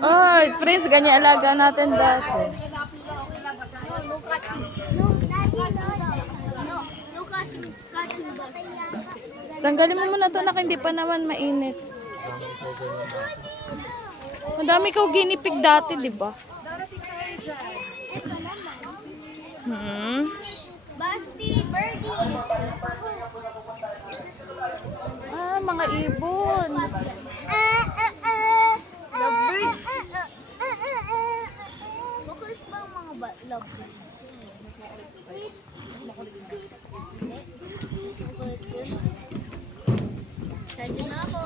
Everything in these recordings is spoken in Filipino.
Oh, Prince, ganyan alaga natin dati. Tanggalin mo muna ito, nak, hindi pa naman mainit. Madami kang ginipig dati, di ba? Basti, birdie. Ah, mga ibon. Lovebird. Makulit ba ang mga lovebird? Makulit yun. Sadyo na ako.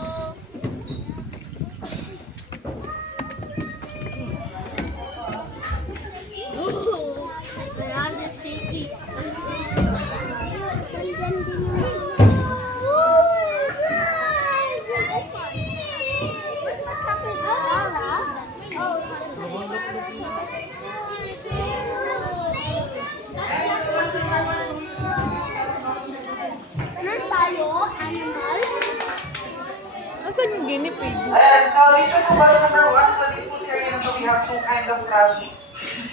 Around the shaky. Nasaan yung ginipig? Ayan, so dito po bus number 1, so dito po sa area na to, we have two kind of rabbit.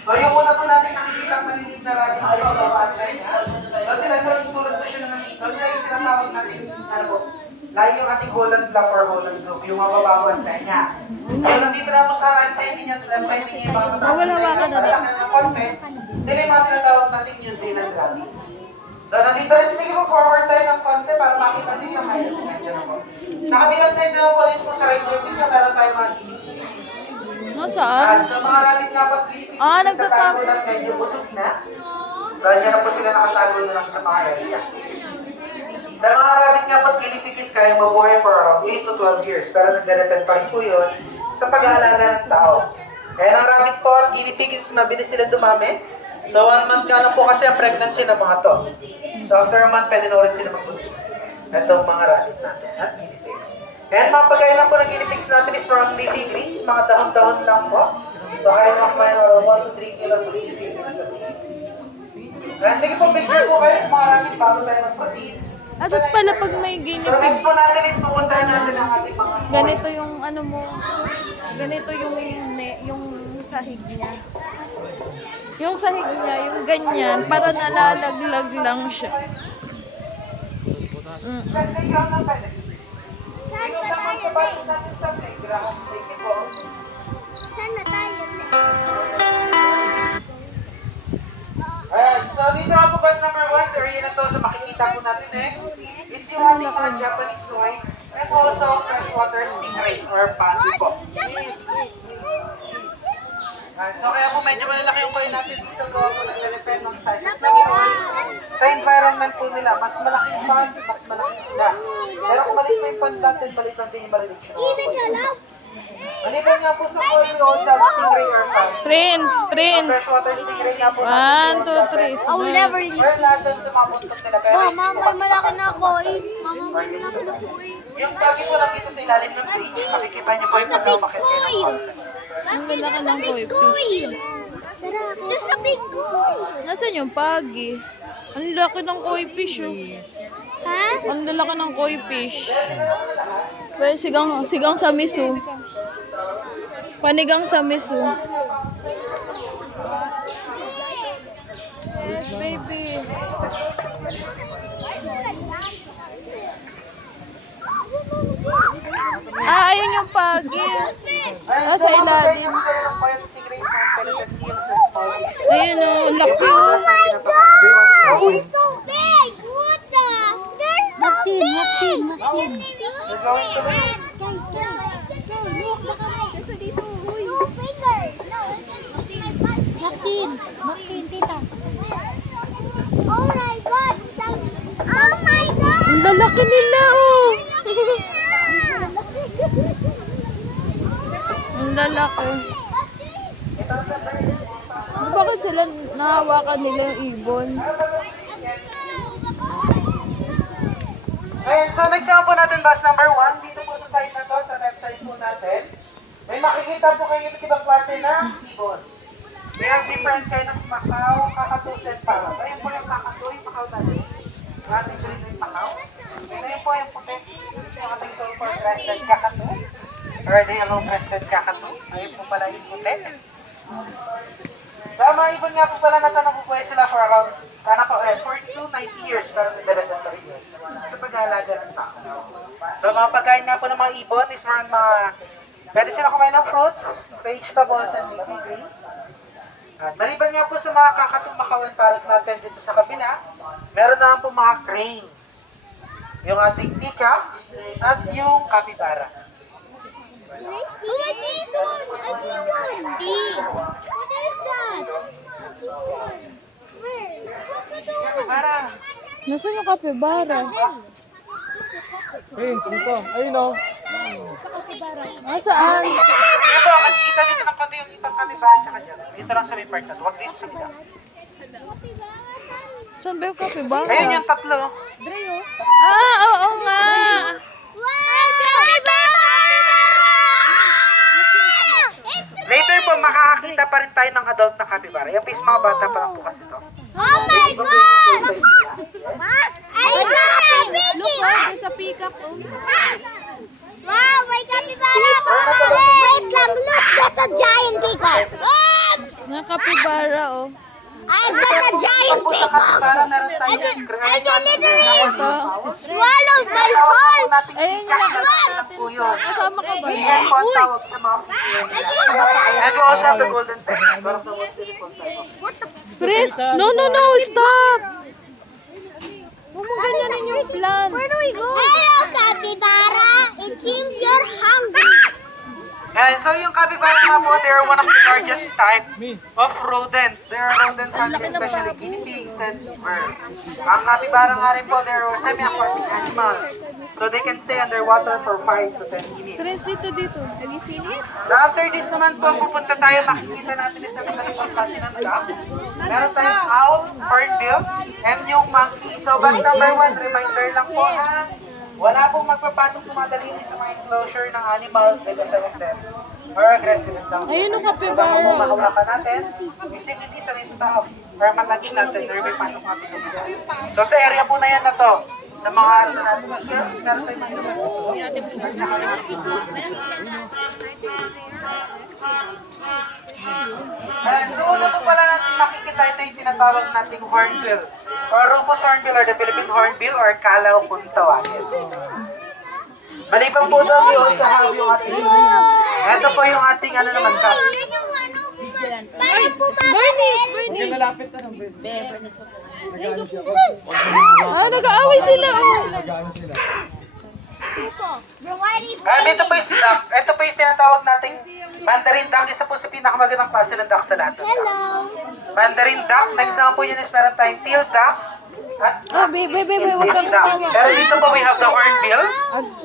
So yung una po natin nakikita ang maliliit na rabbit ay yung kapatay niya. So sila ito, tulad po siya na nandito. Sila yung tinatawag natin, ano po, layo yung ating Holland Black or Holland Dog, yung mababago ang tayo niya. So nandito na po sa right side niya, sa left side niya, yung mga mataas Wala ka na lang. ng konti. Sila yung mga tinatawag natin New Zealand rabbit. So nandito rin, sige po, forward tayo ng konti para makita siya yung height. Nandiyan na po. Sa kabilang side naman po dito po sa right side niya, meron tayo mga ginipig. Nasaan? Sa mga rabbit nga po, ginipig, Ah, nagtatago lang medyo busog na. So andyan na po sila nakatago na lang sa mga area. Sa mga rabbit nga po, ginipig is kaya mabuhay for around 8 to 12 years. Pero nagdadepend pa rin po yun sa pag-aalaga ng tao. Kaya ng rabbit po at guinea is mabilis sila dumami. So 1 month nga lang po kasi ang pregnancy ng mga to. So after a month, pwede na ulit sila magbuntis. Itong mga rabbit natin at guinea pigs. And mga pagkain lang po ng guinea pigs natin is from leafy greens, mga dahon-dahon lang po. So kaya na kumain 1 to 3 kilos of leafy greens a day. Kaya sige po, picture po kayo sa mga rabbit bago tayo mag-proceed. At pala pag may So ginipig, next po natin is pupuntahan natin ang ating mga ganito yung ano mo, ganito yung sahig niya. Yung sahig niya, yung ganyan, para nalalaglag lang siya. Playground lang pwede. Ikaw naman sa basis natin sa playground. Thank you po. Saan na tayo? Ayan, so dito ako bus number 1, sa area na to, so makikita po natin next, is yung ating mga Japanese koi, and also freshwater stingray or panty po. Ayan, so kaya po medyo malalaki yung koi natin dito, gawa po nag-depend ng sizes ng koi. Sa environment po nila, mas malaki yung panty, mas malaki sila. Pero kung maliit mo yung panty natin, maliit lang din yung maliliit siya. Maliban nga po sa koi, we also have stingray or panty. Prince, Prince. Freshwater stingray nga po 1, 2, 3, I will never leave. or lasan sa mga buntot nila. Pero Mama, may malaki na ako eh. Mama, may malaki na ako eh. yung pagi po lang dito sa ilalim ng tree, makikita niyo po yung Sa big pagkamakit kayo ng coil. konti. Basti, Ang laki there's a ng big koi coil. There's a big coil. Nasaan yung pagi? Ang laki ng koi fish, oh. Ha? Ang laki ng koi fish. Pwede sigang sa miso. Panigang sa miso. Yes, baby. Ah, ayun yung pagi. Ah, sa ilalim. Ayun, oh, ang laki, oh. They're so big. What the? They're so big. Maxine. We're going to the Nasa dito. No finger. No, Maxine, tita. Oh my God. Oh my God. Ang lalaki nila, oh. Ang lalaki. Bakit sila nahawakan nila yung ibon? Ayan, so next naman po natin bus number 1. Dito po sa side na to, sa left side po natin. May makikita po kayo iba't ibang klase ng ibon. We have different kind of Macau, Kakatus, and Parrot. Ayun po yung Kakato, yung Macau natin. Yung ating green yung Macau. And ayun po yung puti, yung ating sulfur grass and Kakato. Are they along President Kakatu? Ayun po pala yung puti. Sa mga ibon nga po pala nabubuhay sila for around 42, 90 years pero nagdalagan pa rin yun sa pag-aalaga ng tao. So mga pagkain nga po ng mga ibon is pwede sila kumain ng fruits, vegetables, and leafy greens. At maliban nga po sa mga kakatumakawan parrot natin dito sa kabila, meron naman po mga crane. Yung ating peacock at yung capybara. I see one. D. What is that? Where? Capybara! Nasaan yung kapibara? Ayun, dito. Ayun o. Saan? Ito, mas kita dito ng konti yung ibang capybara tsaka dyan. Dito lang sa may part na to. Huwag dito sa gila. Saan ba yung kapibara? Ayun yung tatlo. Oo nga. Later po, makakakita pa rin tayo ng adult na capybara. Yung piece mga bata pa lang po kasi to. Oh my God! I love Look, there's a peacock. Wow, my capybara! Wait lang, look, that's a giant peacock. Nga kapibara, oh. That's a giant Sa peacock. capybara, meron tayo I crane. can literally Ito. swallow my whole. Ayun yung nakakita po yun. Kasama ka ba? Yan po ang tawag sa mga female. And we also have the golden peacock. One of the most beautiful type of Prince, no, stop! Huwag mo ganyanin yung plants. Where do we go? Hello, capybara. It seems you're hungry. And so yung capybara nga po, they are one of the largest type of rodent. They are rodent family, especially guinea pigs and birds. Ang capybara nga rin po, they are semi-aquatic animals. So they can stay underwater for 5 to 10 minutes. Prince, dito. Have you seen it? So after this naman po, pupunta tayo, makikita natin isang ibang klase ng duck. Meron tayong owl, hornbill, and yung monkey. So batch number 1, reminder lang po ha. Wala pong magpapasok tumadalili sa mga enclosure ng animals because of them or aggressive and something. Ayun ang So bago capybara. po mahawakan natin, visibility sa rin sa tao or matouch natin or may pasok natin sa mga. So sa area po na yan na to, sa mga ano natin, meron tayong mga so una po pala natin makikita ito yung tinatawag nating hornbill or Rufous hornbill or the Philippine hornbill or kalaw kung tawagin. Maliban po doon, we also have yung ating, ito po yung ating ano naman ka. Bernice! Lalapit na ng bed. Nag-aaway sila, oh. Nag-ano sila. Dito po yung duck. Ito po yung tinatawag nating Mandarin duck. Isa po sa pinakamagandang klase ng duck sa lahat ng duck. Hello. Mandarin duck. Next naman po yun is meron tayong teal duck. At Baby, huwag Philippine kang duck. tawa. Pero dito po we have the hornbill.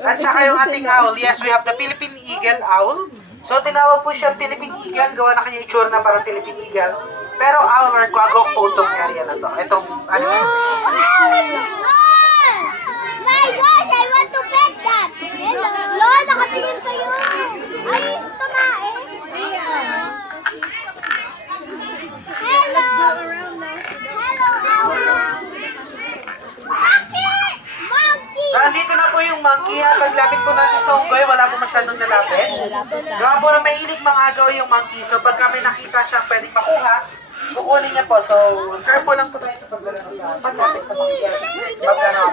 At saka yung ating owl. Yes, we have the Philippine eagle owl. So tinawag po siya Philippine eagle. Gawa na kanya itsura na parang Philippine eagle. Pero owl or quagong potong area na to. Itong ano. My gosh, I want to pet that. Hello. Lola, nakatingin kayo. Ay, tumae. Hello. Hello, owl. Monkey. So, andito na po yung monkey ha. Paglapit po natin sa unggoy, wala po masyadong nalapit. Gawa po na mahilig mga agaw yung monkey. So, pagka may nakita siyang pwedeng makuha, kukunin niya po. So, careful lang po tayo sa paglalaro sa paglapit sa monkey. Paglalaro.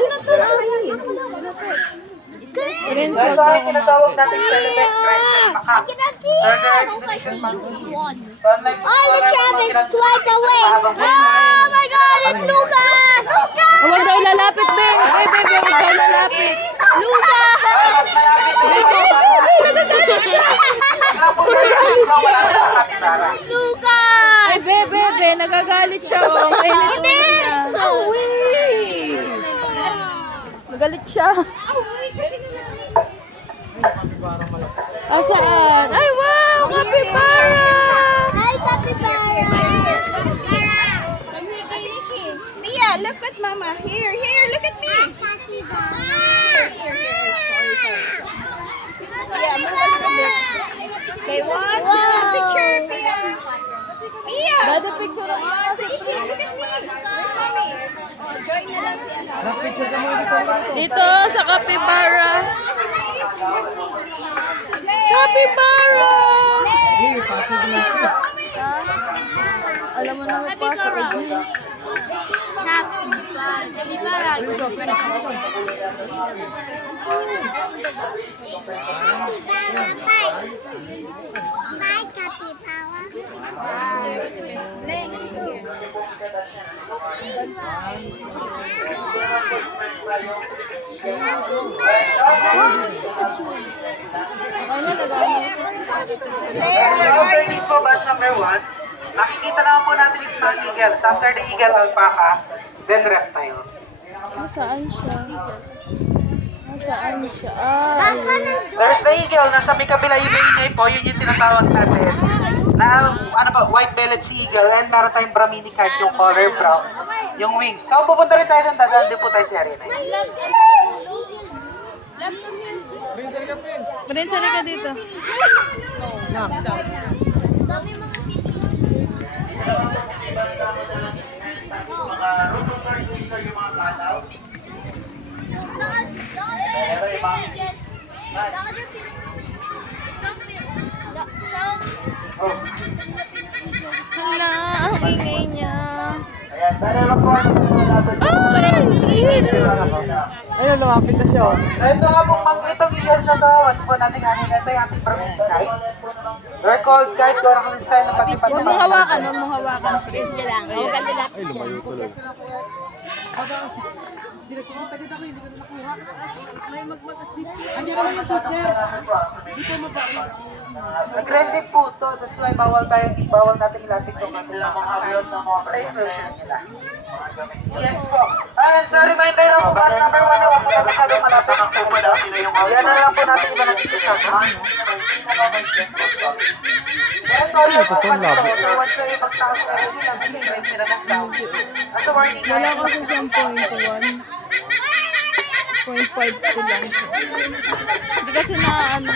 Prince, So, wag ito na ang tinatawag natin celibate crescent macaque. Or the expedition monkey. So, unlike po Oh, the mga Travis mga quite away. mahabang Oh my God, it's Lucas. Lucas. Huwag daw lalapit, Ben. Bebe, huwag daw lalapit. Lucas. Ay, mas malapit po yung wala po tayo sa wala na sa kapitara. Lucas. Ay, bebe, nagagalit siya. Oh. Ay, nito niya. Magalit siya. Saan? Ay, wow! Capybara! Hi, capybara. Mia, look at Mama. Here, look at me. Okay, one, two, picture, Mia. Mia! Dada picture of us. Look at me. Where's Mommy? Oh, join na lang si ano. Dito sa capybara. Capybara! Hey, pasok mo ng twist. Alam mo na may pasok. Bye, Capybara. Ay na, nagano. After this po, batch number 1, nakikita naman po natin yung small eagles. After the eagle, alpaca, then reptile. Nasaan siya? Nasaan siya? Ah, ayun. There's the eagle, nasa may kabila yung maingay po, yun yung tinatawag natin. Na, ano pa, white-bellied sea eagle, and meron tayong Brahmini kite, yung color brown, yung wings. So, pupunta rin tayo doon, dadaan din po tayo sa area na yun. Prince, halika, Prince. Prince, halika dito. Nak. Dami mga Hala, ang ingay niya. Ayan, meron po Ayun, lumapit na siya. Oh. Dahil na nga pong itong eagles na to, ano po natin ano ito yung ating Brahmini kite. They're called kite, kung ano yung style ng pag-ipat. Huwag mong hawakan, huwag mong hawakan. Prince ka lang. Huwag ka nila. Ay, lumayo tuloy. Aggressive po to, that's why bawal natin ilapit yung ating mga ayot ng mga preparation nila. Yes po. And so reminder lang po, batch number 1 na wag po na masyadong malapit ang sumada. Yan na lang po natin iba natin sa Territory po kasi ito, once na ipagtaas na rin nila, mag-invite sila ng sound. At warning Wala guys, kasi siyang point 1. 0.5 ko lang. Hindi kasi na ano.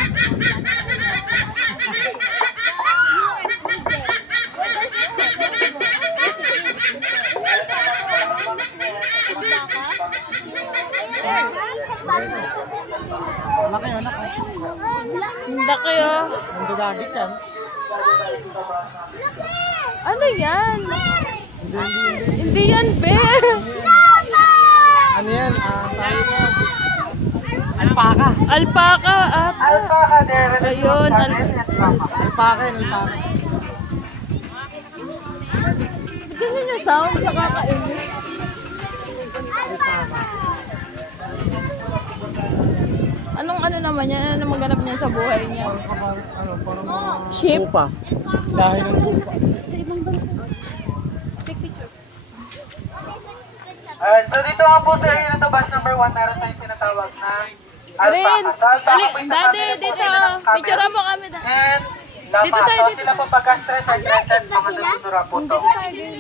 Laki, anak. Hindi kayo. Ang dadagit yan. Ano yan? Hindi yan, bear. Ano yan? Alpaca. Alpaca at... alpaca there. Ayun, Alpaca yun, alpaca. Ganyan yung sound sa kakainis. Anong ano naman yan? Ano naman ganap niya sa buhay niya? Parang mga... Sheep? Tupa. Dahil ng tupa. So dito nga po sa area na to, batch number 1, meron tayong tinatawag na alpaca. Prince! So alpaca Ali, po isa daddy, family po dito. sila ng camel. Picture mo kami. And lama. Dito tayo, So dito. sila po pagka-stress or threatened, mga nagtuturo po to.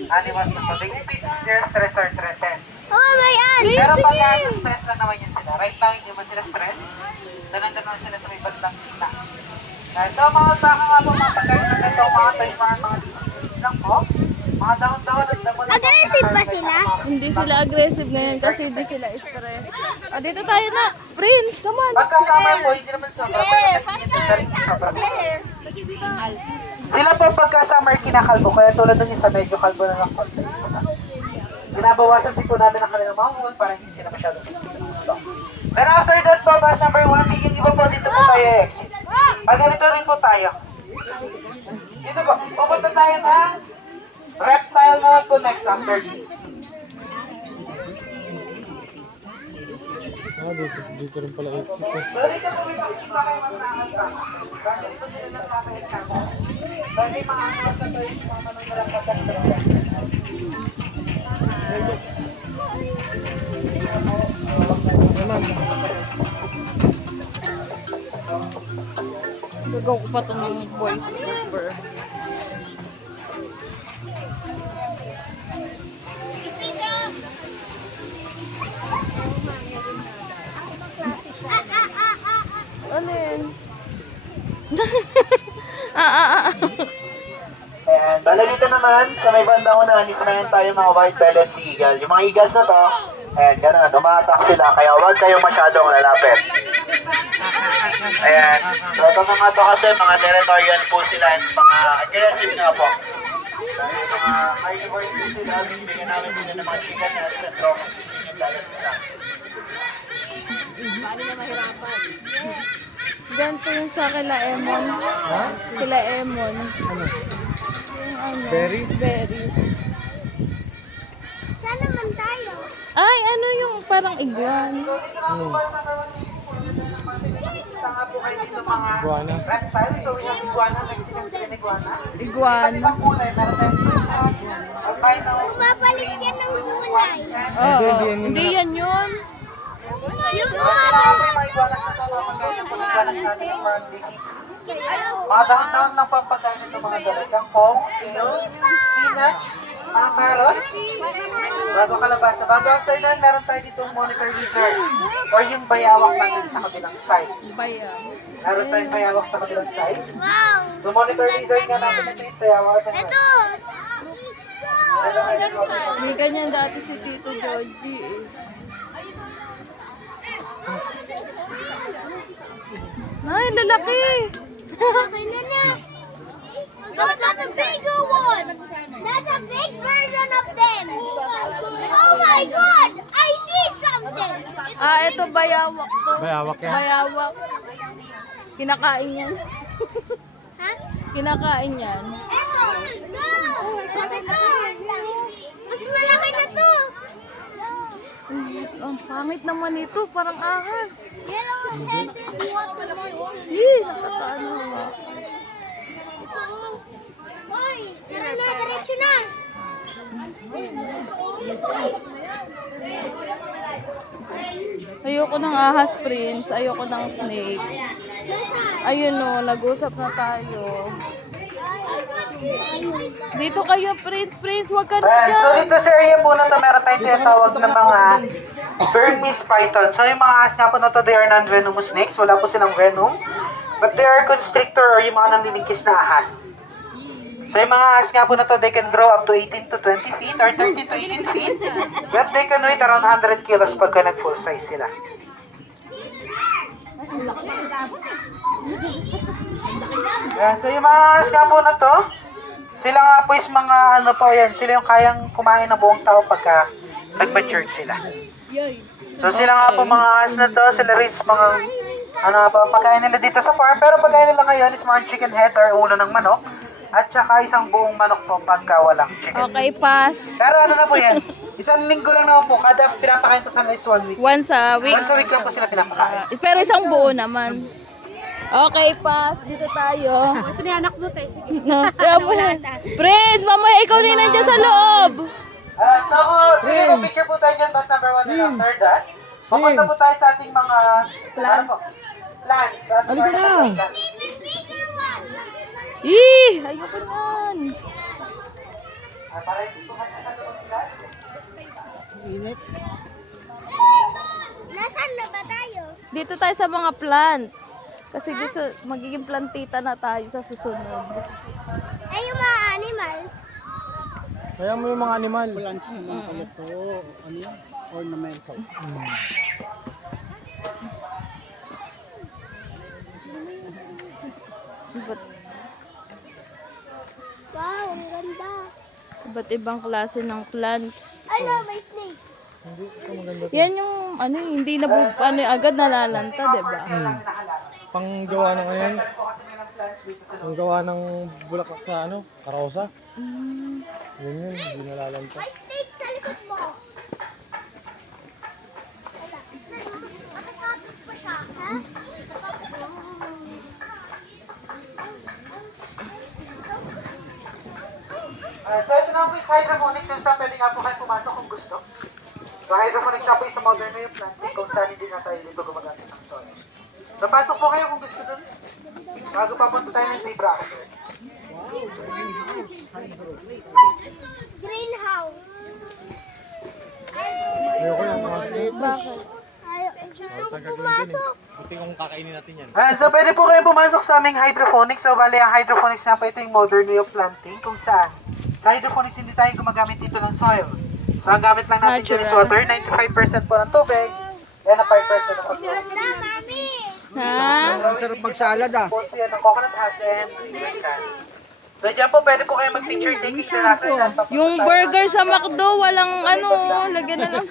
Animals po to. They speak their stress or threatened. Oh, my aunt! Pero pag stress lang naman yan sila. Right now, hindi man sila stress. Danan-danan sila sa may bandang kita. So mga alpaca nga po, mga pagkain na ganito, mga tayo, mga lang po. Mga dahon-dahon at damo. Aggressive ba sila? Hindi sila aggressive ngayon kasi hindi sila stress. Ah, dito tayo na. Prince, come on. Pagka summer po, hindi naman sobra. Pero natingin sa rin sobra. Sila po pagka summer kinakalbo, kaya tulad nun yung sa medyo kalbo na lang konti. Binabawasan din po namin ang kanilang mga mood para hindi sila masyado sa gusto. Pero after that po, batch number 1, bigyan iba po dito po tayo exit. Pag ganito rin po tayo. Dito po, pupunta tayo ng reptile naman po next after this. Dito rin pala exit. So dito po may makikita kayo mga nakakita. Kasi dito sila nakakita. Dahil mga anak na tayo yung mga manong nalang kapag-reptile. Gagawa ko pa ito ng voice over. Ano yun? Ayan, bala dito naman, sa may bandang unahan, ismayan tayo mga white-bellied sea eagle. Yung mga eagles na to, ayan, ganun, umatak sila, kaya huwag kayong masyadong lalapit. Ayan. So, ito mga to kasi mga territorial po sila and mga aggressive nga po. Mga carnivores po sila, bibigyan namin sila ng mga chicken nuts and raw chicken dalat nila. Ganito yung sa kila Emon. Ha? Kila Emon. Ano? Yung ano? Berries? Berries. Saan naman tayo? Ay, ano yung parang iguan? Hmm. Isa nga po kayo dito mga Iguana. reptiles. So, we have iguana, Mexican green iguana. Iguan. Ibang kulay, meron tayong crimson, albino, Bumabalik yan ng gulay. Oo. Hindi yan yun. Yung Sila nga po yung mga iguanas na ito, mga pagkain po ng iguanas natin ng mga liki. Mga dahon-dahon lang pampagkain nito mga dalag. Kangkong, kale, spinach, mga carrots, bago kalabasa. Bago after nun, meron tayo dito monitor lizard or yung bayawak natin sa kabilang side. Bayan. Meron tayong bayawak sa kabilang side. Wow! So monitor lizard nga natin ito yung bayawak. Ito! May ganyan dati si Tito Georgie eh. Ay, lalaki! Okay na niya. That's a bigger one! That's a big version of them! Oh my God! I see something! Ah, ito bayawak to. Bayawak yan. Bayawak. Kinakain yan. Ha? Kinakain yan. Ito! Ito! Mas malaki na to! Ang pangit naman ito, parang ahas. Yellow-headed watermelon. Yee, nakakaano nga. Oy! Tara na, diretso na! Ayoko ng ahas, Prince. Ayoko ng snake. Ayun o, nag-usap na tayo. Dito kayo, Prince. Prince, huwag ka na Ayan, so dyan. dito sa area po na to, meron tayong tinatawag na mga Burmese python. So yung mga ahas nga po na to, they are non-venomous snakes. Wala po silang venom. But they are constrictor or yung mga nanlilingkis na ahas. So yung mga ahas nga po na to, they can grow up to 18 to 20 feet or 13 to 18 feet. But they can weight around 100 kilos pagka nag-full size sila. Ayan, so yung mga ahas nga po na to, sila nga po is mga ano po yan, sila yung kayang kumain ng buong tao pagka nag-mature sila. So sila nga po mga ahas na to, sila rin is mga ano pa pagkain nila dito sa farm, pero pagkain nila ngayon is mga chicken head or ulo ng manok at saka isang buong manok po pagka walang chicken. Okay, pass. Pero ano na po yan, isang linggo lang naman po, kada pinapakain to sa is 1 week. Once a week. Once a week lang po sila pinapakain. Pero isang buo naman. Okay, pass. Dito tayo. Ito ni anak mo, te. Sige. No, Prince, mamaya ikaw din nandiyan sa loob. So, sige po, picture po tayo dyan, bus number 1 and after that. Papunta po tayo sa ating mga plants. Plants. Ano ka na? Ih, ayoko naman. Para hindi po sa loob sila. Init. Nasaan na ba tayo? Dito tayo sa mga plants. Kasi gusto, magiging plantita na tayo sa susunod. Ay, yung mga animals. Kaya mo yung mga animal. Plants na mga kalito. Ano yan? Ornamental. Wow, ang ganda. Iba't ibang klase ng plants. Ay, no, may snake. Hindi ka maganda. Yan yung ano, hindi na ano, agad nalalanta, 'di ba? Panggawa ng ano yan? Panggawa ng bulaklak sa ano? Karosa? Yun yun, hindi nalalanta. May snake sa likod mo. Nakakapit pa siya, ha? So ito na po is hydroponics, yung saan pwede nga po kayo pumasok kung gusto. So hydroponics na po is sa modern way of planting kung saan hindi na tayo dito gumagamit ng soil. So pasok po kayo kung gusto dun. Bago papunta tayo ng zebra. Greenhouse. Ayoko yung mga Bakit? Ayaw, gusto ko pumasok. Buti kung kakainin natin yan. Ayan, so pwede po kayo pumasok sa aming hydroponics. So bali ang hydroponics na po ito yung modern way of planting kung saan sa hydroponics hindi tayo gumagamit dito ng soil. So ang gamit lang natin dyan is Natural. water, 95% po ng tubig, and a 5% ng water. Ganda, mami. Ha? Ang sarap magsalad ah. Po siya ng coconut husk and sand. So dyan po, pwede po kayo mag-picture taking sa natin. Yung burger sa McDo, walang ano, lagyan na lang.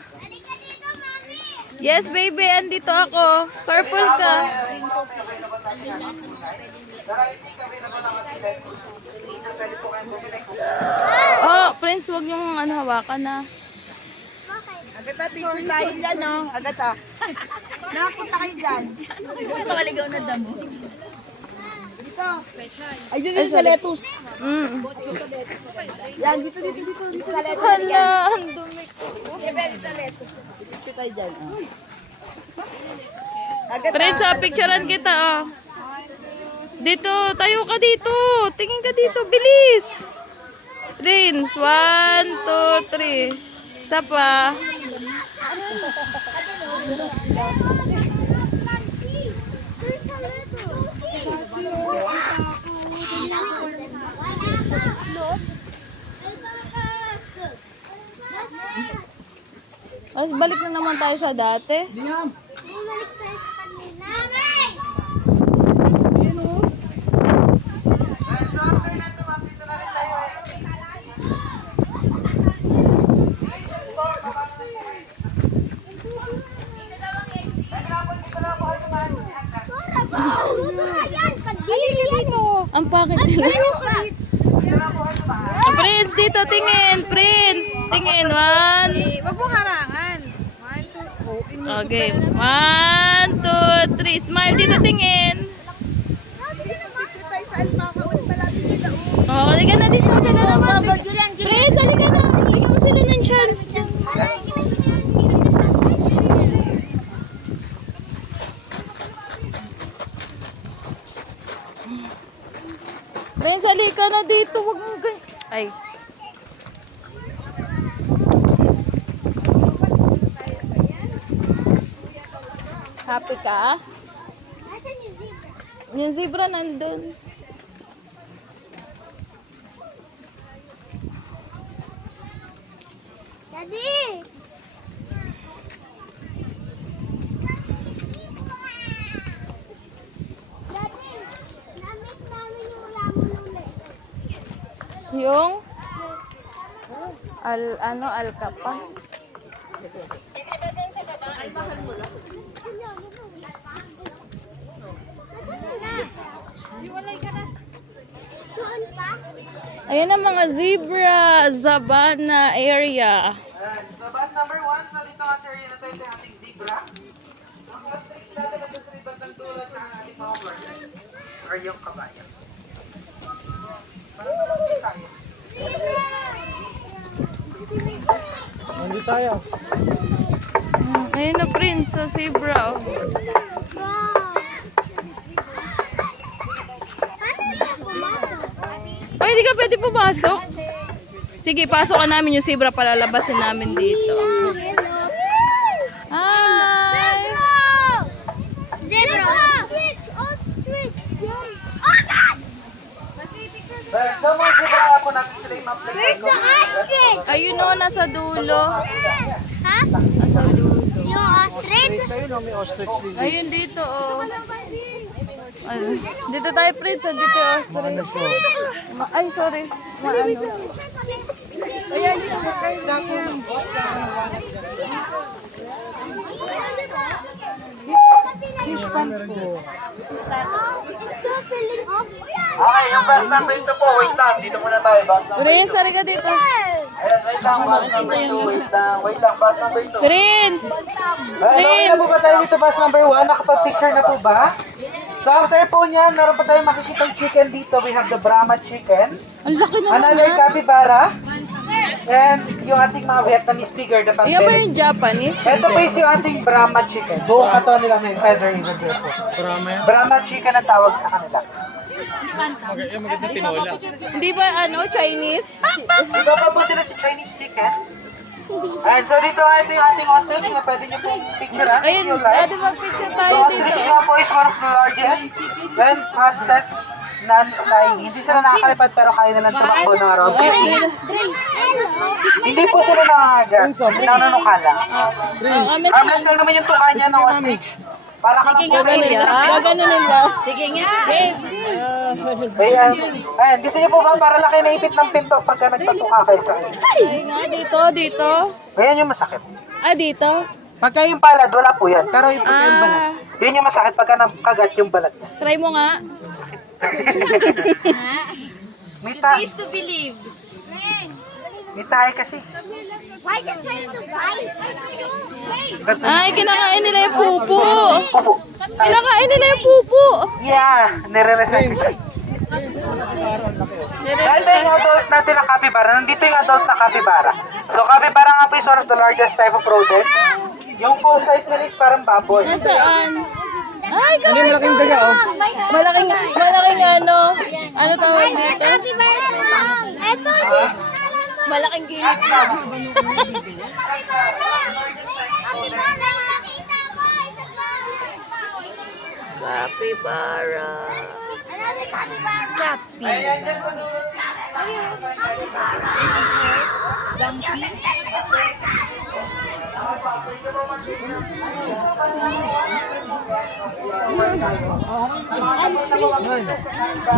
Yes, baby, andito ako. Purple ka. Oh, friends, wag niyong ano, hawakan na. Agad na, picture tayo dyan, no? Agad ah. Nakapunta kayo dyan. Maligaw na damo. Ay, dito sa lettuce. Yan, dito sa lettuce. Hala, ang dumi ko. Picture tayo dyan. Friends, picturean kita, oh. Dito, tayo ka dito. Tingin ka dito, bilis. Friends, 1, 2, 3. Isa pa. Mas balik na naman tayo sa dati. Ang pakit nila. Prince, dito, tingin. Prince, tingin. 1. Wag mo harangan. Okay. 1, 2, 3. Smile dito, tingin. Picture tayo sa alpaka. Ulit malapit nila. Oh, halika na dito. Halika na naman. Prince, halika na. Halika mo sila ng chance. Prince, halika na dito. Huwag mo ganyan. Ay. Happy ka? Yung zebra nandun. Daddy! Daddy, namit namin yung lamon ulit. Yung alkapa. Doon pa? Ayan ang mga zebra, Zabana area. So, bus number 1, so dito nga area na tayo sa ating zebra. Ang mga street natin na sa ibang tulad ng ating mga horses or yung kabayan. Parang naman tayo. Nandito tayo. Ayan na Prince, sa zebra. Oh. Wow! Paano nila pumasok? Ay, hindi ka pwede pumasok. Sige, pasok ka namin yung zebra, palalabasin namin dito. Hi! Zebra! Ostrich! Ostrich! Oh God! Well, so mga zebra nga po natin sila yung ma-play. Where's the ostrich? Ayun o, nasa dulo. Ha? Nasa dulo. Yung ostrich? Tayo no, may ostrich din. Ayun dito, oh. Ayun. Dito tayo, Prince. Dito, ostrich. Ay, sorry. Maano. Ayan, dito mo guys. Fish pan po. It's still filling up. Okay, yung bus number 2 po, wait lang. Dito muna tayo, bus number 2. Prince, sorry ka dito. Ayan, wait lang, bus number 2. Wait lang, bus number 2. Prince! Okay na po ba tayo dito, bus number 1? Nakapag-picture na po ba? So after po niyan, meron pa tayong makikitang chicken dito. We have the Brahma chicken. Ang laki naman. Another capybara. And yung ating mga Vietnamese tiger, the Yan ba pangdelit. yung Japanese? Ito po yung ating Brahma chicken. Buong katawan nila may feather even there po. Marami. Brahma chicken ang tawag sa kanila. Maganda tinola. Hindi ba Chinese? Dito pa po sila sa Chinese chicken. And so dito ang ating ostrich na pwede nyo pong picturean. if Ayun, you like. pwede mag-picture So tayo ostrich dito. nga po is one of the largest and fastest non-flying. Hindi sila nakakalipad pero kaya nilang tumakbo ng around 50. Hindi po sila nangangagat. Nananukala. Kami Harmless lang naman yung tuka niya ng ostrich. Para kang Gaganunin ba? Sige nga. Babe. Ayan. Ayan, gusto niyo po ba para laki na ipit ng pinto pagka nagpatuka kayo sa akin? Ay nga, dito. Ayan yung masakit. Ah, dito? Pagka yung palad, wala po yan. Pero yung balat. Ah, Yun yung masakit pagka nakagat yung balat niya. try mo nga. May tayo. to believe. May tayo kasi. Why is it trying to bite? Ay, kinakain nila yung pupo. Pupo. Kinakain nila yung pupo. Yeah, nire-resign ko siya. Dito yung adult natin na capybara. Nandito yung adult na capybara. So capybara nga po is one of the largest type of rodent. Yung full size nila is parang baboy. Nasaan? Ay, Ano yung malaking daga, oh? malaking ano? Ano tawag dito? Capybaras long. Eto, Malaking gilip. capybara yung nakita mo. Isa pa. Capybara. Another capybara. Ayan, dyan sa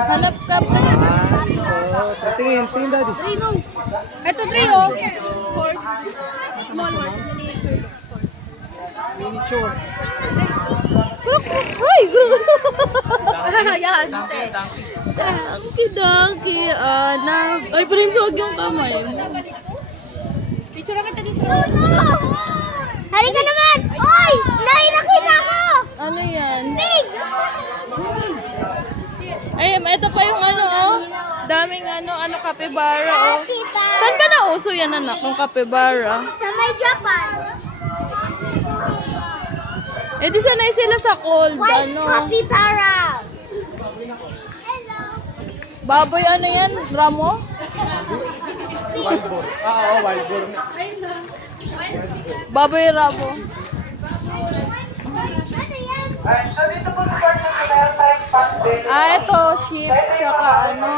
Hanap ka pa. Tingin, daddy. Ito, Trio. Miniature. Ay, yan. Donkey, anak. Ay, Prince, huwag yung kamay mo. Halika naman! Oy! Nakita ko! Ano yan? Pig! Ay, ito pa yung ano, oh. Daming ano, capybara, oh. Tita! Saan ba nauso yan, anak, ng capybara? Sa may Japan. Eh, di sanay sila sa cold, White ano. capybara. Baboy, ano yan? Ramo? Wild boar. Oo, wild boar. Baboy ramo. Alright, so dito po sa part na meron tayong pang-belly. Ah, ito, sheep, tsaka ano.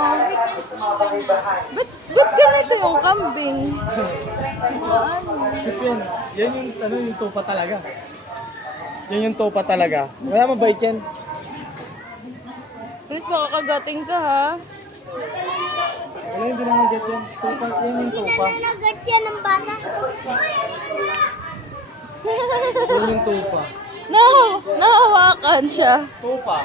Ba't ganito yung kambing? Ano? Shit yan. Yan yung, yung tupa talaga. Yan yung tupa talaga. Wala mabait yan. Please, makakagating ka, ha? Wala yung dinamagat yan. Tupa, yan yung tupa. Nanagat yan ng bata. Yan yung tupa. No, nahawakan siya. Tupa.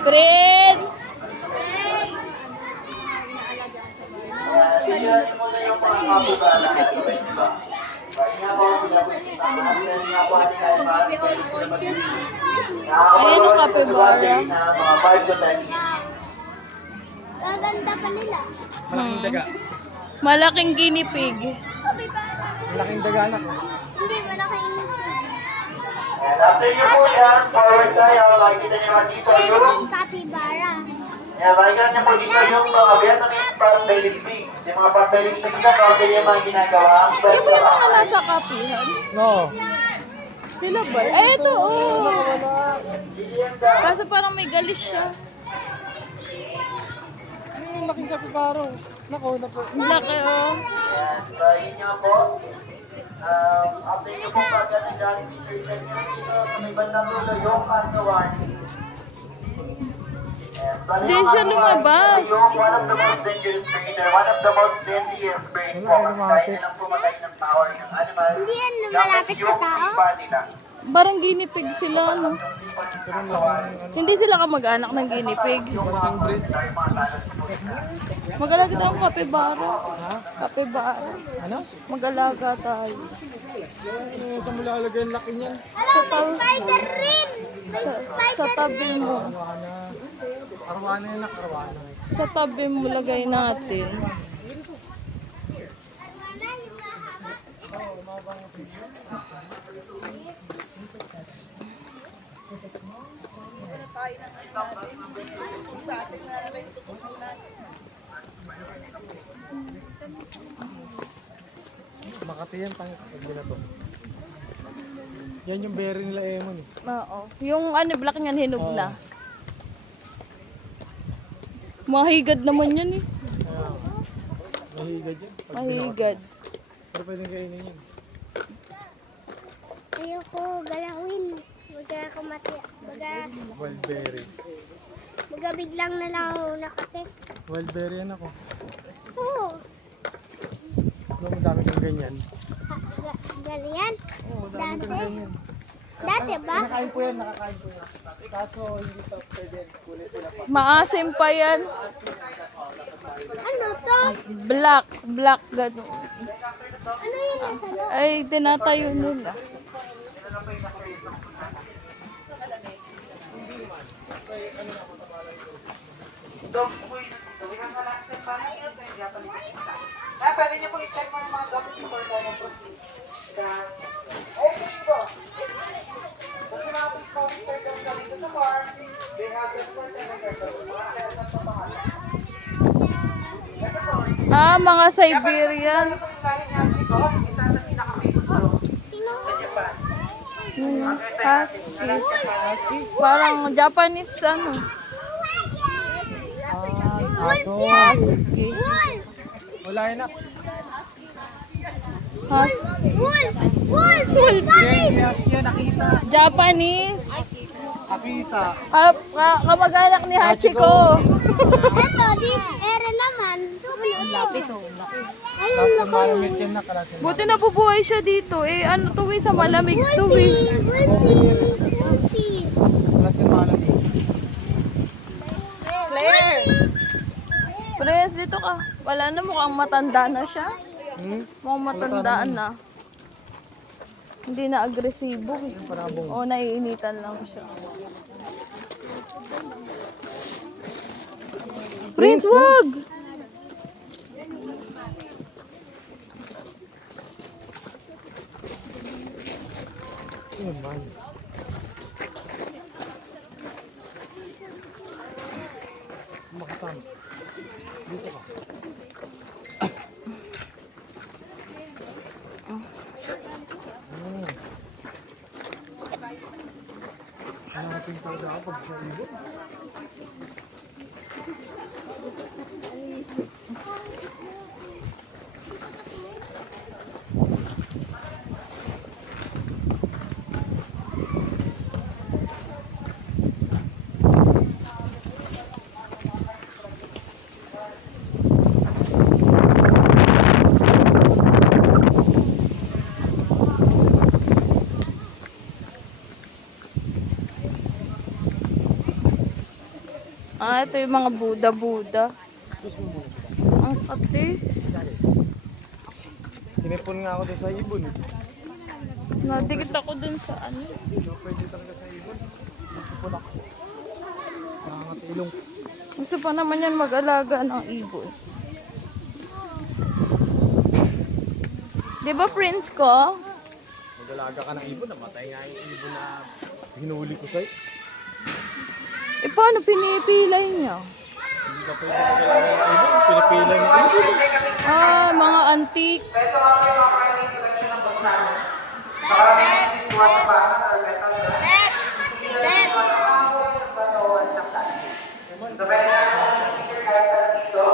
Prince! Ayan ang capybara. Gaganda pa nila. Malaking daga. Malaking guinea pig. Malaking daga, anak. Hindi, wala kayong And after nyo po yan, forward tayo, makikita nyo naman dito yung capybara. makikita nyo po dito yung mga Vietnamese pot-bellied pigs. Yung mga pot-bellied pigs na kasi yung mga ginagawa. Yung ba yung mga nasa kapihan? No. Sila ba? Ay, ito, oh. Kaso parang may galis siya. Ano yung laking kapibaro? Nako, nako. Ang laki, oh. Ayan, so yun nga po. After nyo po pagka nag-galing feature nyo dito sa may bandang dulo yung pasta warning. Hindi siya lumabas. Yung one of the most dangerous breeder, one of the most deadliest breed po. Kasi kaya nilang pumatay ng power ng animal. Hindi yan Gamit lumalapit sa yung tao. ipa nila. Parang guinea pig sila, no? Hindi sila kamag-anak ng guinea pig. Malaking breed. Mag-alaga tayo ng kapibara. Kapibara. Ano? Mag-alaga tayo. Saan mo lalagay ang laki niyan? Sa, Spider rin! sa tabi mo. Arwana yan, arwana. Sa tabi mo lagay natin. Makati yan, hindi na to. Yan yung berry nila Emon eh. Oo. Yung ano, black niyan hinog na. Mahigad naman yan eh. Kaya, mahigad yan. Pag Mahigad. Pero pwedeng kainin yun. Ayoko galawin. Baga ako mati. Wild berry. Baga biglang na lang ako nakatek. Wild berry yan ako. Oo. Ano mo dami kang ganyan? Ganyan. Oo, dami kang ganyan. Dati ba? Nakakain po yan, nakakain po yan. Kaso hindi pa pwede kulit nila pa. Maasim pa yan. Ano to? Black, gano'n. Ano yun nasa loob? Ay, tinatayo nila. Dogs po yun. We have a last step para yun. Japanese. Pwede niyo po i-check mo yung mga dogs before tayo mag-proceed. Ay, dito. Kasi mga poster dogs na dito sa farm, they have this person and their dogs. Mga kaya sa pangalan. Ito po. Ah, mga Siberian. Ito yung lahi ni Ate ko, yung isa sa pinaka-famous dogs sa Japan. Husky. Parang Japanese ano. Aso. Husky. Wala yun na. Husky. Wolf! Wolf! Wolf. Yes, yan, nakita. Japanese. Nakita. Kamag-anak ni Hachiko. Ito, ere naman. Lapit oh. Tapos kung malamit yan na kalas yun. Buti nabubuhay siya dito. Eh, ano to eh, sa malamig to eh. Wolfie! Kalas yun malamit. Claire. Pres, dito ka. Wala na, mukhang matanda na siya. Mukhang matandaan na. Hindi na agresibo. O, naiinitan lang siya. Prince, wag! Yun man. Makasama. Dito ka. Hanapin talaga ako pag sa ibon. Ah, ito yung mga Buddha. Ang kati. Sinipon nga ako doon sa ibon. Nadikit ako dun sa ano. So, pwede talaga sa ibon. Sinipon ako. Nangangatilong. Gusto pa naman yan mag-alaga ng ibon. Di ba, Prince ko? Mag-alaga ka ng ibon, namatay nga yung ibon na hinuli ko sa'yo. Eh, paano pinipilay niya? Hindi ka pwede mag-alaga ng ibon. Pinipilay ng ibon. Ah, mga antique. Dahil sa mga pinaka-friendly selection ng boss namin, maraming this was a banana or metal gun. So, pwede na po ang sticker kahit sa dito.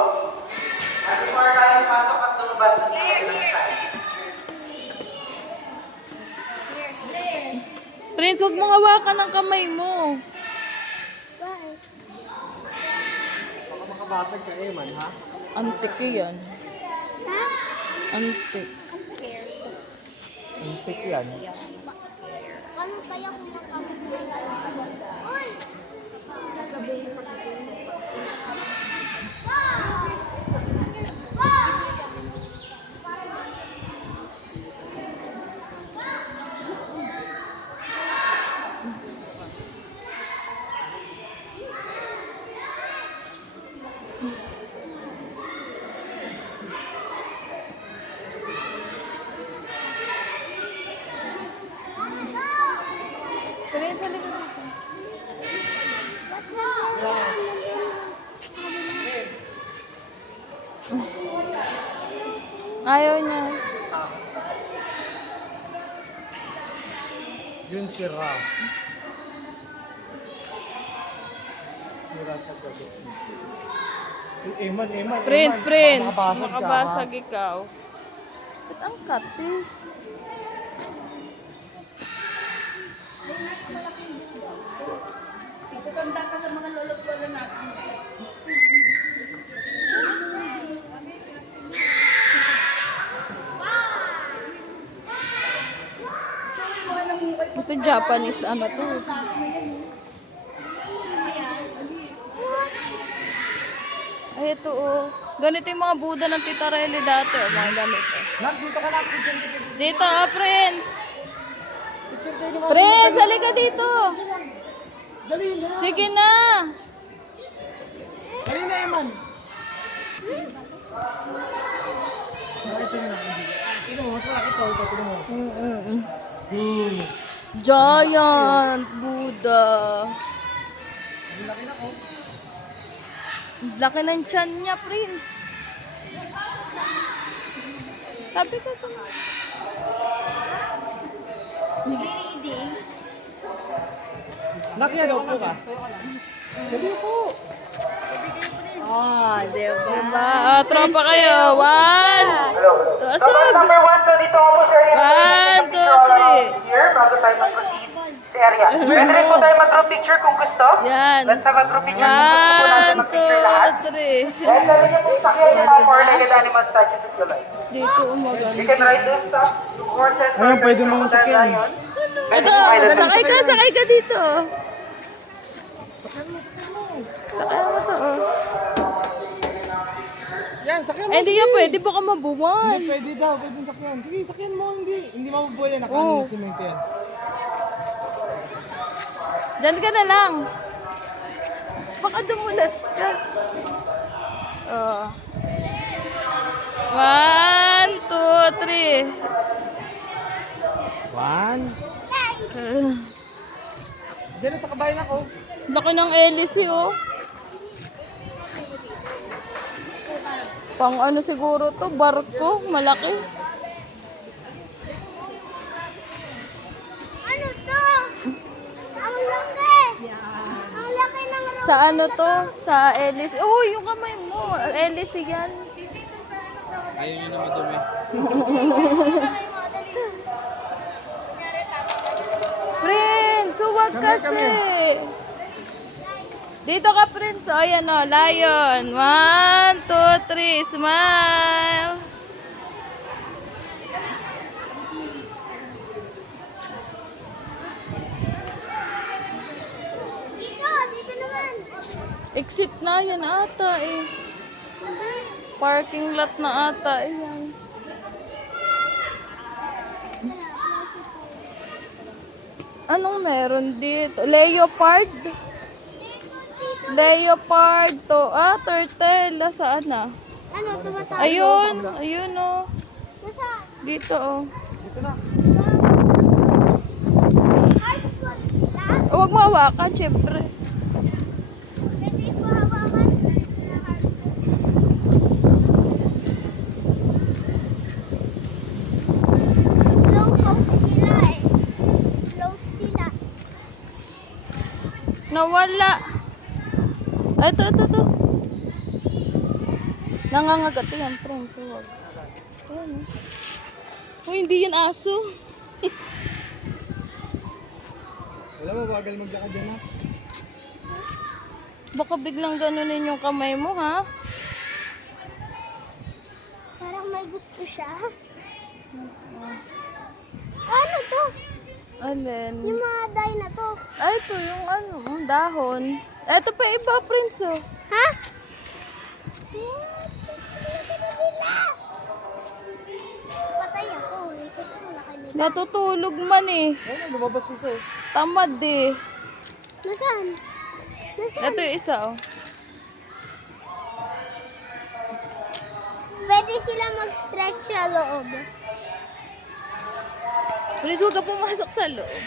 At before tayo pasok at lumabas ng ilang side. Prince, huwag mong hawakan ng kamay mo. Baka makabasag ka eh man, ha? Antique yan. Antique. Intik yan. Ano kaya kung Uy! Prince, halika dito. Ayaw niya. Yun sira. Sira sa gabi. Eman. Prince, Makabasag ka, makabasag ikaw. Ba't ang kati? Tutanda ka sa mga lolo-lolo natin. Ito Japanese ano to. Ay, ito oh. Ganito yung mga Buddha ng Tita Relly dati. Oh, mga ganito. Nak, dito ka lang. Dito oh, Prince. Prince, halika dito. Dali na. Sige na. Dali na, Eman. Ito mo, mas malaki to. Ito mo. Giant Buddha. Ang laki ng tiyan niya, Prince. Sabi ko ito. Nak, yan, upo ka. Diba? Oh, tropa kayo. 1, Hello. So, Asog. verse number 1, so dito ako po sir. One, two, three. Here, bago tayo mag-proceed sa area. Pwede rin po tayo mag-group picture kung gusto. Yan. Let's have a group picture kung gusto po natin 1, mag-picture lahat. 2, 3. Dahil dali niyo po sakyan yung mga four-legged animal statues if you like. Dito You umaganda. can ride those stuff, horses, Ayun, pwede riders, mong crocodile, sakyan. lion. Ito, sakay ka dito. Sakay mo to. Oh. Yan, sakyan mo. Eh, hindi yan pwede, baka mabuwan. Hindi, pwede daw. Pwede sakyan. Sige, sakyan mo. Hindi mabubuhay yan. Nakaano na simento yan. Diyan ka na lang. Baka dumulas ka. Oh. 1, 2, 3. 1. Diyan na sa kabayan ako. Laki ng hélice, oh. Pang ano siguro to, barko, malaki. Ano to? Ang laki! Ang laki ng Sa ano to? Sa hélice. Oh, yung kamay mo. Hélice yan. Ayaw nyo na madumi. Prince, huwag kasi. Dito ka, Prince. O, ayan o, lion. 1, 2, 3, smile. Dito naman. Exit na, yan ata eh. Parking lot na ata eh. Yan. Anong meron dito? Leopard? Leopard to. Turtle. Saan na? Ano, tumatayo? Ayun. Ayun oh. Nasaan? Dito oh. Hardwood sila? Huwag mo hawakan, syempre. Pwede ko hawakan. Slowpoke sila eh. Slow sila. Nawala. Ito. Nangangagat yan, friends. Huwag. Ayan oh. Uy, hindi yan aso. Wala mo, bagal maglakad dyan ha. Baka biglang ganunin yung kamay mo, ha? Parang may gusto siya. Ano to? Alin? Yung mga dye na to. Ay, ito yung ano, yung dahon. Ito pa iba, Prince, oh. Ha? Patay ako eh. Kasi malaki nila. Natutulog man eh. Ayun, lumabas isa eh. Tamad eh. Nasaan? Nasaan? Ito yung isa, oh. Pwede sila mag-stretch sa loob. Prince, huwag ka pumasok sa loob.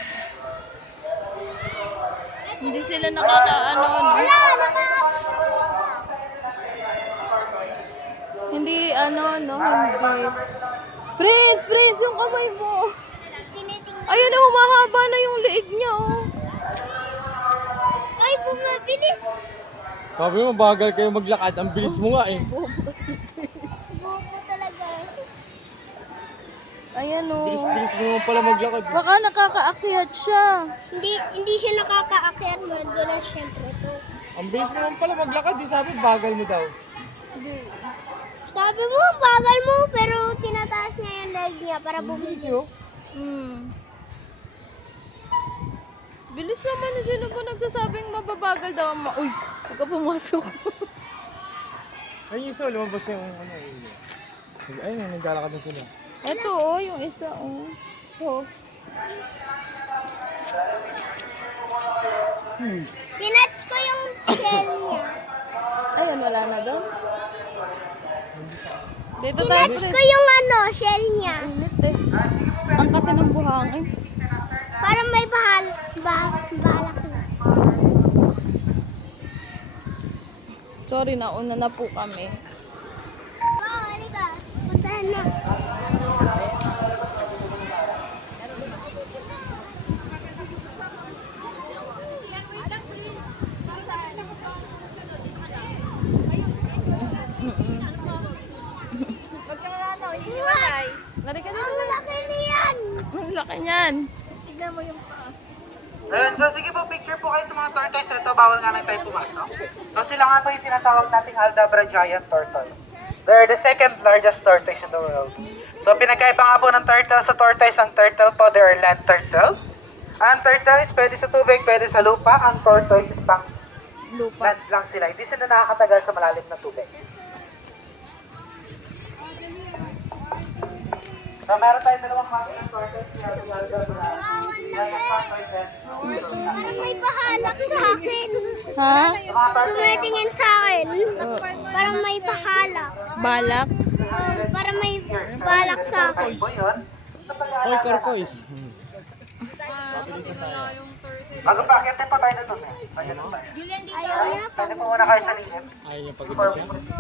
Hindi sila nakakaano, no? Wala! Naka... Hindi, ano, no? Hindi. Prince, yung kamay mo. Tinitingnan. Ayun na, humahaba na yung liig niya, oh. Ay, bumabilis! Sabi mo, bagal kayo maglakad. Ang bilis mo nga eh. Bobo talaga. Ayan o. Bilis mo naman pala maglakad. Baka nakakaakyat siya. Hindi siya nakakaakyat mo. Doon syempre to. Ang bilis mo naman pala maglakad. Di sabi, bagal mo daw. Hindi. Sabi mo, bagal mo, pero tinataas niya yung leg niya para bumilis. Bilis naman na sino ko nagsasabing mababagal daw. Uy, huwag ka pumasok. Ayun yung isa, lumabas yung ano. Ayun, naglalakad na sila. Ito oh, yung isa oh. Oh. Tinatch ko yung shell niya. Ayun, wala na doon. Dito tayo. Tinatch ko yung shell niya. Init eh. Ang kati ng buhangin. Para may balak na. Sorry, nauna na po kami. Wow, halika. Puntahan na. Lari ka Ang dito. laki niyan. Ang laki niyan. Ayun, so sige po, picture po kayo sa mga tortoise. Ito, bawal nga lang tayo pumasok. So sila nga po yung tinatawag nating Aldabra giant tortoise. They're the second largest tortoise in the world. So pinagkaiba nga po ng turtle sa tortoise. Ang turtle po, they're land turtle. Ang turtle is pwede sa tubig, pwede sa lupa. Ang tortoise is pang Lupa. land lang sila. Hindi sila nakakatagal sa malalim na tubig. So meron tayong dalawang klase ng tortoise. Giant tortoise and Parang may pahalak sa akin. Ha? Tumitingin sa akin. Parang may pahalak. Balak? Parang may balak sa akin. po yun. Oy, turquoise. Bago pa, akyatin pa tayo doon eh. Ayun na tayo. Ayaw niya. Pwede po muna kayo sa liit. Ayaw niya pag Before siya. we proceed.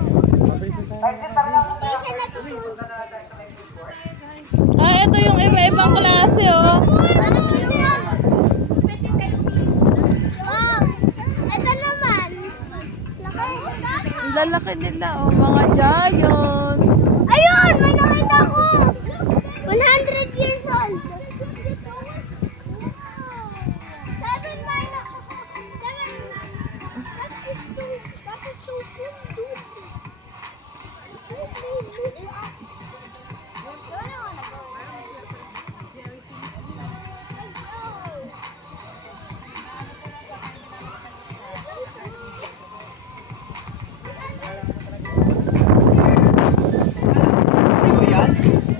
Exit na rin ako. Hindi siya natutulog. Ah, ito yung iba-ibang klase oh. Oh, ito naman. Laki. Ang lalaki nila oh, mga giant. Ayun, may nakita ko. 100 years old. 7 minus. That is so good, dude.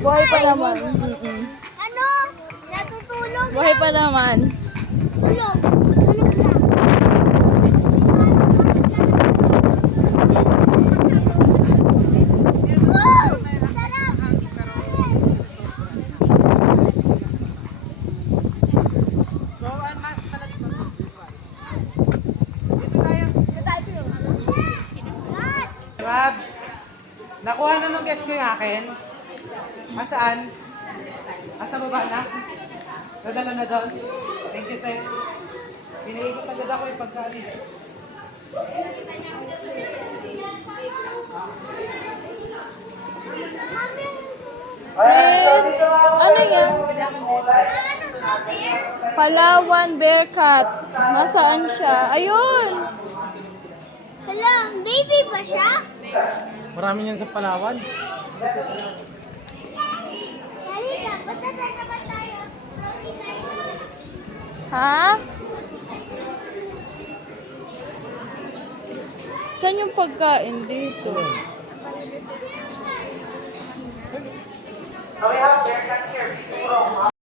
Buhay pa naman. Ano? Natutulog Buhay lang. pa naman. Tulog. Tulog lang. Wow! Sarap! Rabs, nakuha na ng guest ko yung akin. Asaan? Asa baba na? Nadala na doon? Thank you, Ted. Pinaikot agad ako yung pagkaali. Ano yan? Palawan Bearcat. Nasaan siya? Ayun! Hala, baby ba siya? Marami yan sa Palawan. Halika, basta naman tayo. Ha? Saan yung pagkain dito? So we have bear cat here. Siguro,